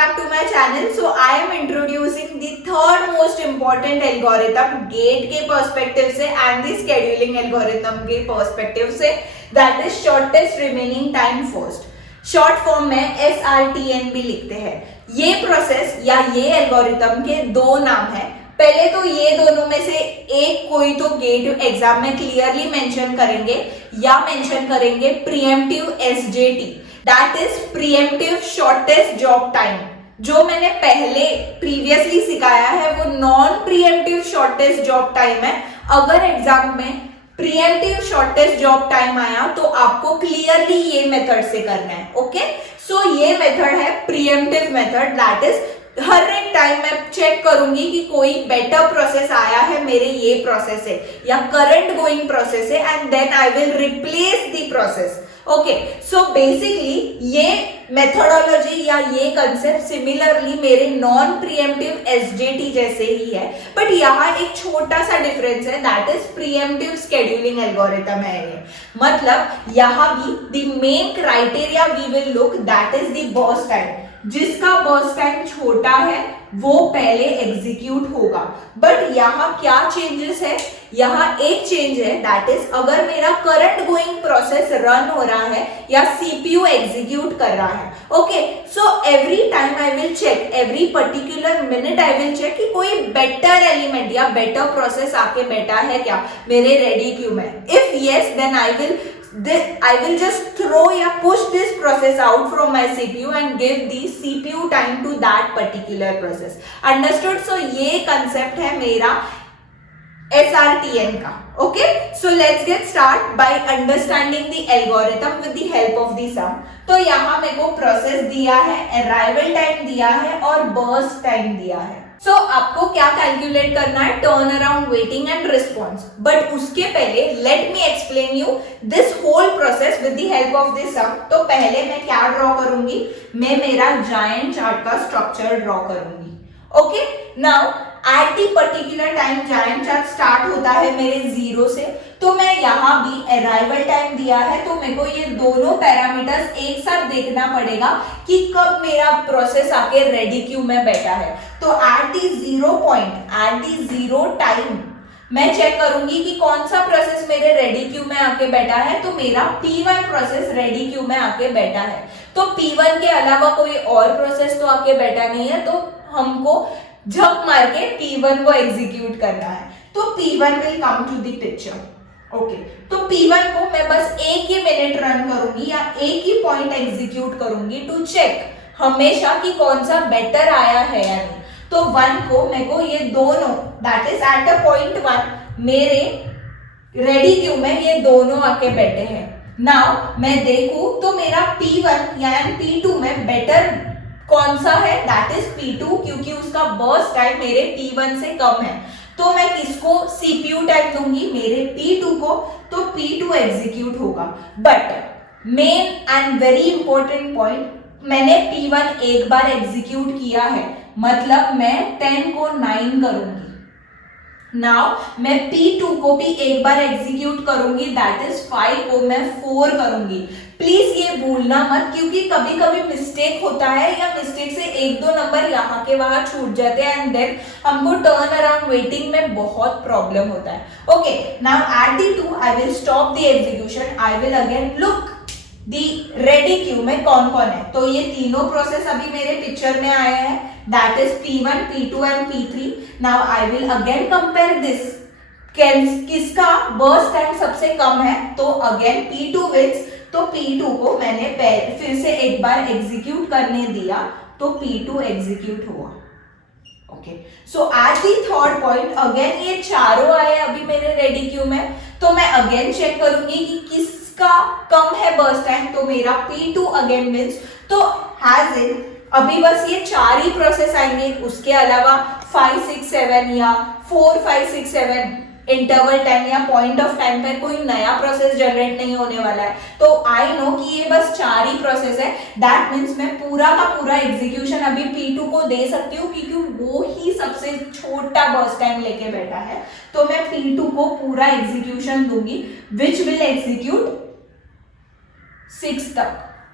back to my channel. So I am introducing the third most important algorithm GATE के perspective से and the scheduling algorithm के perspective से, that is shortest remaining time first. Short form में SRTN भी लिखते हैं. ये process या ये एल्गोरिथम के दो नाम है. पहले तो ये दोनों में से एक कोई तो गेट एग्जाम में क्लियरली मेंशन करेंगे या मेंशन करेंगे pre-emptive SJT, that is pre-emptive shortest job time. जो मैंने पहले प्रीवियसली सिखाया है वो non pre-emptive shortest job time है. अगर एग्जाम में प्रीएम्प्टिव शॉर्टेस्ट जॉब टाइम आया तो आपको क्लियरली ये मेथड से करना है. ओके, सो ये मेथड है प्रीएम्प्टिव मेथड, दैट इज हर एक टाइम मैं चेक करूंगी कि कोई बेटर प्रोसेस आया है मेरे ये प्रोसेस से या करंट गोइंग प्रोसेस है and then I will replace the process. Okay, so basically ये मेथोडोलॉजी या ये कंसेप्ट सिमिलरली मेरे नॉन प्रीएम्प्टिव SJT जैसे ही है, बट यहाँ एक छोटा सा डिफरेंस है, that is preemptive scheduling algorithm है ये. मतलब यहाँ भी the main criteria we will look, that is the burst time. जिसका बर्स्ट टाइम छोटा है वो पहले एग्जीक्यूट होगा. बट यहाँ क्या चेंजेस है, यहाँ एक चेंज है, दैट इज अगर मेरा करंट गोइंग प्रोसेस रन हो रहा है या CPU एग्जीक्यूट कर रहा है. Okay, so every time I will check, every particular minute I will check कि कोई बेटर एलिमेंट या बेटर प्रोसेस आके बैठा है क्या मेरे रेडी क्यू में. If yes, then I will just throw या push this process out from my CPU and give the CPU time to that particular process. Understood? So ये concept है मेरा SRTN का. Okay, so let's get start by understanding the algorithm with the help of the sum. तो यहाँ मेरे को process दिया है, अराइवल टाइम दिया है और बर्स्ट टाइम दिया है. सो आपको क्या कैलकुलेट करना है, turn around, waiting and response. But उसके पहले let me explain you this whole process with the help of this sum. तो पहले मैं क्या ड्रॉ करूंगी, मैं मेरा जायंट चार्ट का स्ट्रक्चर ड्रॉ करूंगी. Okay, now at the particular time Gantt chart start होता है मेरे 0 से. तो मैं यहाँ भी अराइवल टाइम दिया है, तो मेरे को ये दोनों पैरामीटर्स एक साथ देखना पड़ेगा कि कब मेरा प्रोसेस आके रेडी क्यू में बैठा है. तो at the 0 point, at the 0 time मैं चेक करूंगी कि कौन सा प्रोसेस मेरे रेडी क्यू में आके बैठा है. तो मेरा P1 प्रोसेस रेडी क्यू में आके बैठा है. तो P1 के अलावा कोई और प्रोसेस तो आके बैठा नहीं है, तो हमको झक मार के P1 को एग्जीक्यूट करना है. तो P1 will come to the picture. Okay, तो P1 को मैं बस एक ही मिनट रन करूंगी या एक ही पॉइंट एग्जीक्यूट करूंगी टू चेक हमेशा कि कौन सा बेटर आया है या नहीं. तो 1 को मेरे को ये दोनों, that is at the point 1 मेरे रेडी क्यू में ये दोनों आके बैठे हैं. नाउ मैं देखूं तो मेरा P1 या P2 में बेटर कौन सा है, दैट इज P2, क्योंकि उसका बर्स्ट टाइम मेरे P1 से कम है. तो मैं किसको CPU टाइम दूंगी, मेरे P2 को. तो P2 एग्जीक्यूट होगा. But main and very important point, मैंने P1 एक बार एग्जीक्यूट किया है, मतलब मैं 10 को 9 करूंगी. नाउ मैं P2 को भी एक बार एग्जीक्यूट करूंगी, दैट इज 5 को मैं 4 करूंगी. प्लीज ये भूलना मत, क्योंकि कभी कभी मिस्टेक होता है या मिस्टेक से एक दो नंबर यहाँ के वहां छूट जाते हैं एंड देन हमको टर्न अराउंड वेटिंग में बहुत प्रॉब्लम होता है. Okay, now at the 2 I will stop the execution. I will again look the ready queue में कौन कौन है. तो ये तीनों प्रोसेस अभी मेरे पिक्चर में आए हैं, that is P1, P2 and P3. Now I will again compare this, किसका बर्स्ट टाइम सबसे कम है. तो अगेन P2 विंस. तो P2 को मैंने फिर से एक बार एग्जीक्यूट करने दिया, तो P2 एग्जीक्यूट हुआ. Okay, so at the third point again ये चारों आए अभी मेरे रेडी क्यू में. तो मैं अगेन चेक करूंगी कि किसका कम है बर्स्ट टाइम. तो मेरा P2 अगेन मीन्स, तो हैज इन अभी बस ये 4 ही प्रोसेस आएंगे, उसके अलावा 5, 6, 7 या 4, 5, 6, 7 इंटरवल टाइम या पॉइंट ऑफ टाइम पर कोई नया प्रोसेस जनरेट नहीं होने वाला है. तो आई नो कि ये बस 4 ही प्रोसेस है, दैट मीन्स मैं पूरा का पूरा एग्जीक्यूशन अभी P2 को दे सकती हूँ, क्योंकि वो ही सबसे छोटा बर्स्ट टाइम लेके बैठा है. तो मैं P2 को पूरा एग्जीक्यूशन दूंगी, विच विल एग्जीक्यूट 6 तक.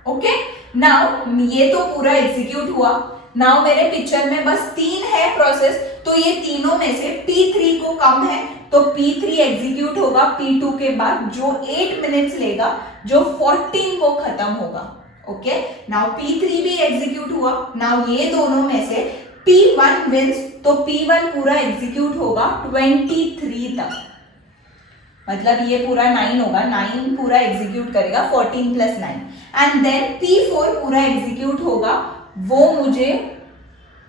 ओके, नाउ ये तो पूरा एग्जीक्यूट हुआ. नाउ मेरे पिक्चर में बस 3 है प्रोसेस, तो ये तीनों में से P3 को कम है तो P3 एग्जीक्यूट होगा P2 के बाद, जो 8 मिनट्स लेगा, जो 14 को खत्म होगा। ओके, नाउ P3 भी एग्जीक्यूट हुआ। नाउ ये दोनों में से P1 विंस, तो P1 पूरा एग्जीक्यूट होगा 23 तक, मतलब ये पूरा 9 होगा, 9 पूरा एग्जीक्यूट करेगा 14 + 9, एंड देन P4 पूरा एग्जीक्यूट होगा, वो मुझे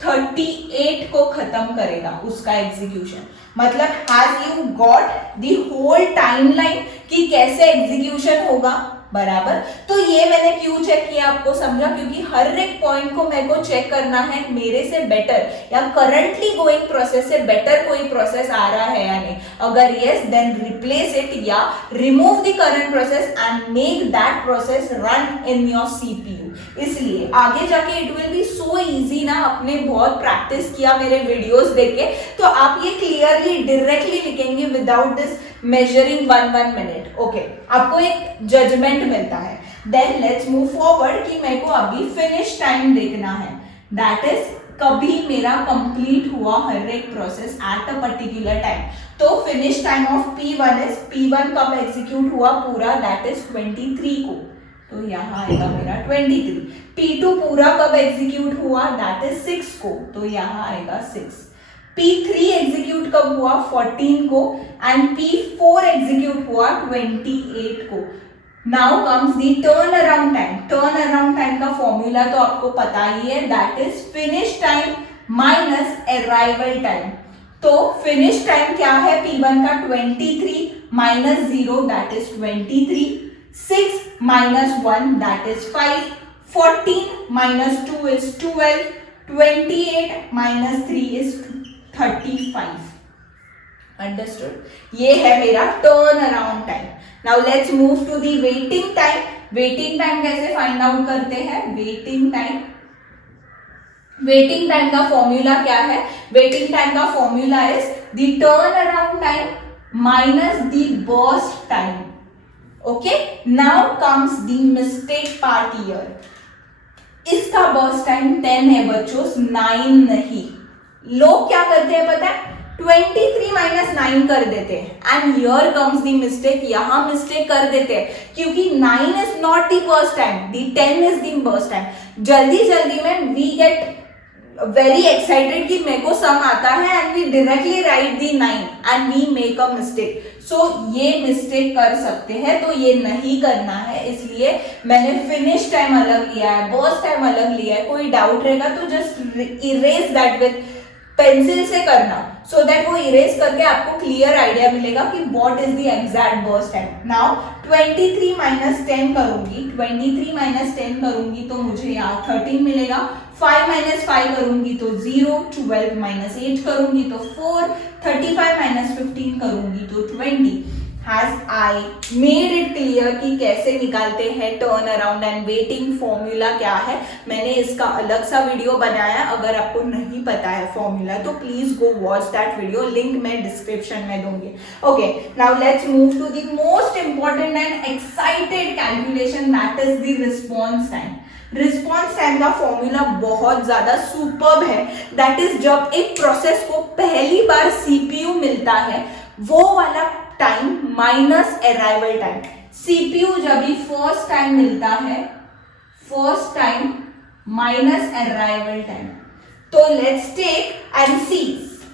38 को खत्म करेगा उसका एग्जीक्यूशन। मतलब has you got the whole timeline कि कैसे एग्जीक्यूशन होगा, बराबर। तो ये मैंने क्यों चेक किया आपको समझा, क्योंकि हर एक पॉइंट को मेरे को चेक करना है मेरे से बेटर या करंटली गोइंग प्रोसेस से बेटर कोई प्रोसेस आ रहा है या नहीं। अगर यस, देन रिप्लेस इट या remove the current process and make that process run in your CPU. इसलिए आगे जाके it will be so easy ना, आपने बहुत प्रैक्टिस किया मेरे वीडियोस देख के, तो आप ये क्लियरली डायरेक्टली लिखेंगे without this measuring 1 minute. Okay, आपको एक जजमेंट मिलता है। देन लेट्स मूव फॉरवर्ड कि मेरे को अभी फिनिश टाइम देखना है, दैट इज कभी मेरा कंप्लीट हुआ हर एक process at a particular time. तो finish time of P1 is, P1 कब एग्जीक्यूट हुआ पूरा, दैट इज 23 को, तो यहाँ आएगा मेरा 23। P2 पूरा कब एग्जीक्यूट हुआ, दैट इज 6 को, तो यहाँ आएगा 6। P3 एग्जीक्यूट कब हुआ, 14 को, एंड P4 एग्जीक्यूट हुआ 28 को। Now comes the turn around time. Turn around time का फॉर्मूला तो आपको पता ही है, that is finish time minus arrival time. तो फिनिश टाइम क्या है P1 का, 23 minus 0 that is 23, 6 minus 1 that is 5, 14 minus 2 is 12, 28 minus 3 is 35। Understood? ये है मेरा turn around time. Now let's move to the waiting time. Waiting time कैसे find out करते हैं, वेटिंग टाइम का फॉर्मूला क्या है, वेटिंग टाइम का formula is the turn around time minus the burst time. Okay, now comes the mistake part here. इसका burst time 10 है बच्चों, 9 नहीं। लोग क्या करते हैं पता है, 23 माइनस 9 कर देते हैं, and here comes the mistake. यहां मिस्टेक कर देते हैं क्योंकि 9 is not the burst time, the 10 is the burst time. जल्दी में वी गेट वेरी एक्साइटेड कि मेरे को सम आता है, and we directly write the 9 and we make a mistake. So ये मिस्टेक कर सकते हैं, तो ये नहीं करना है, इसलिए मैंने फिनिश टाइम अलग लिया है, बर्स्ट टाइम अलग लिया है। कोई डाउट रहेगा तो just erase that with pencil से करना, सो दैट वो इरेज करके आपको क्लियर आइडिया मिलेगा कि what is the exact burst time. Now 23 minus 10 करूंगी, 23 माइनस 10 करूंगी तो मुझे यहाँ 13 मिलेगा। 5 माइनस 5 करूंगी तो 0, 12 माइनस 8 करूंगी तो 4, 35 माइनस 15 करूंगी तो 20। Has I made it clear कि कैसे निकालते हैं turn around and waiting, formula क्या है। मैंने इसका अलग सा वीडियो बनाया, अगर आपको नहीं पता है फॉर्मूला तो please go watch that video, link मैं डिस्क्रिप्शन में दूंगी। Okay, now let's move to the most important and excited calculation, that is the response time. Response time का फॉर्मूला बहुत ज्यादा सुपर्ब है, दैट इज जब एक प्रोसेस को पहली बार सीपीयू मिलता है वो वाला time minus arrival time. CPU जब भी फर्स्ट टाइम मिलता है, first time minus arrival time. तो let's take and see,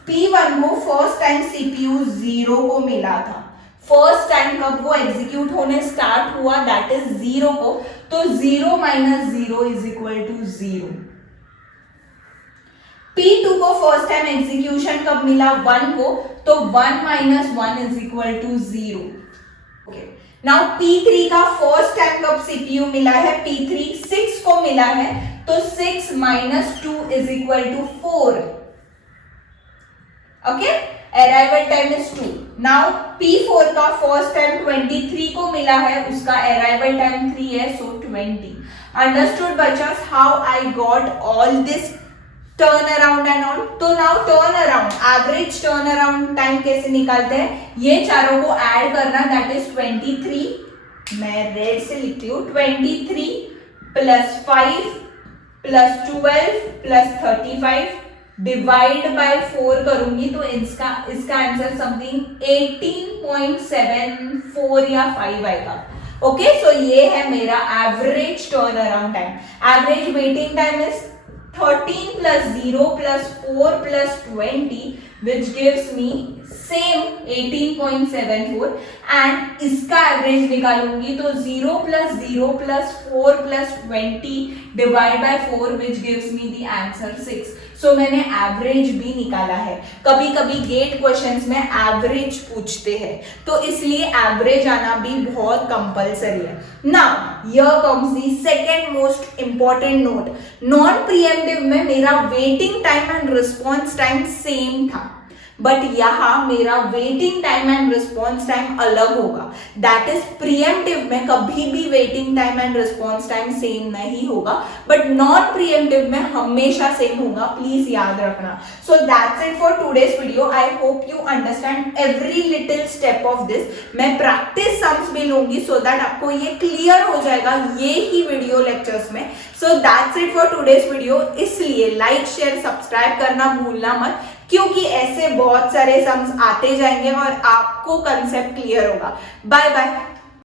P1 को फर्स्ट टाइम सीपीयू 0 को मिला था। फर्स्ट टाइम कब वो एग्जीक्यूट होने स्टार्ट हुआ, दैट इज 0 को, तो 0 minus 0 is equal to 0। P2 को फर्स्ट टाइम एग्जीक्यूशन कब मिला, 1 को, तो 1 minus 1 is equal to 0। Okay, now P3 का फर्स्ट टाइम कब सीपीयू मिला है, P3 6 को मिला है, तो 6 minus 2 is equal to 4। Okay, arrival time is 2। Now P4 का फर्स्ट टाइम 23 को मिला है, उसका अराइवल टाइम 3 है, सो 20। अंडरस्टूड बच्चों how I got all this turn around and all. तो now turn around, average turn around time कैसे निकालते हैं, ये चारों को ऐड करना, दैट इज 23, मैं रेड से लिखती हूँ, 23 plus 5 plus 12 plus 35 divide by 4 करूंगी तो इसका आंसर समथिंग 18.74 या 5 आएगा। ओके, सो ये है मेरा average turn around time. Average waiting time is 13 plus 0 plus 4 plus 20 which gives me same 18.74 and इसका एवरेज निकालूंगी तो 0 plus 0 plus 4 plus 20 divide by 4 which gives me the answer 6। सो मैंने एवरेज भी निकाला है। कभी कभी गेट क्वेश्चंस में एवरेज पूछते हैं तो इसलिए एवरेज आना भी बहुत कंपलसरी है। Now here comes the second most important note. Non pre-emptive में मेरा waiting time and response time same था, बट यहाँ मेरा waiting time and response time अलग होगा। दैट इज प्रीएम्प्टिव में कभी भी waiting time and response time same नहीं होगा, बट नॉन प्रीएम्प्टिव में हमेशा सेम होगा, प्लीज याद रखना। So that's it for today's video. I hope you understand every little step of this. मैं प्रैक्टिस सम्स भी लूंगी सो दैट आपको ये क्लियर हो जाएगा ये ही वीडियो लेक्चर्स में। So that's it for today's video. इसलिए लाइक शेयर सब्सक्राइब करना भूलना मत, क्योंकि ऐसे बहुत सारे सम्स आते जाएंगे और आपको कंसेप्ट क्लियर होगा। Bye bye.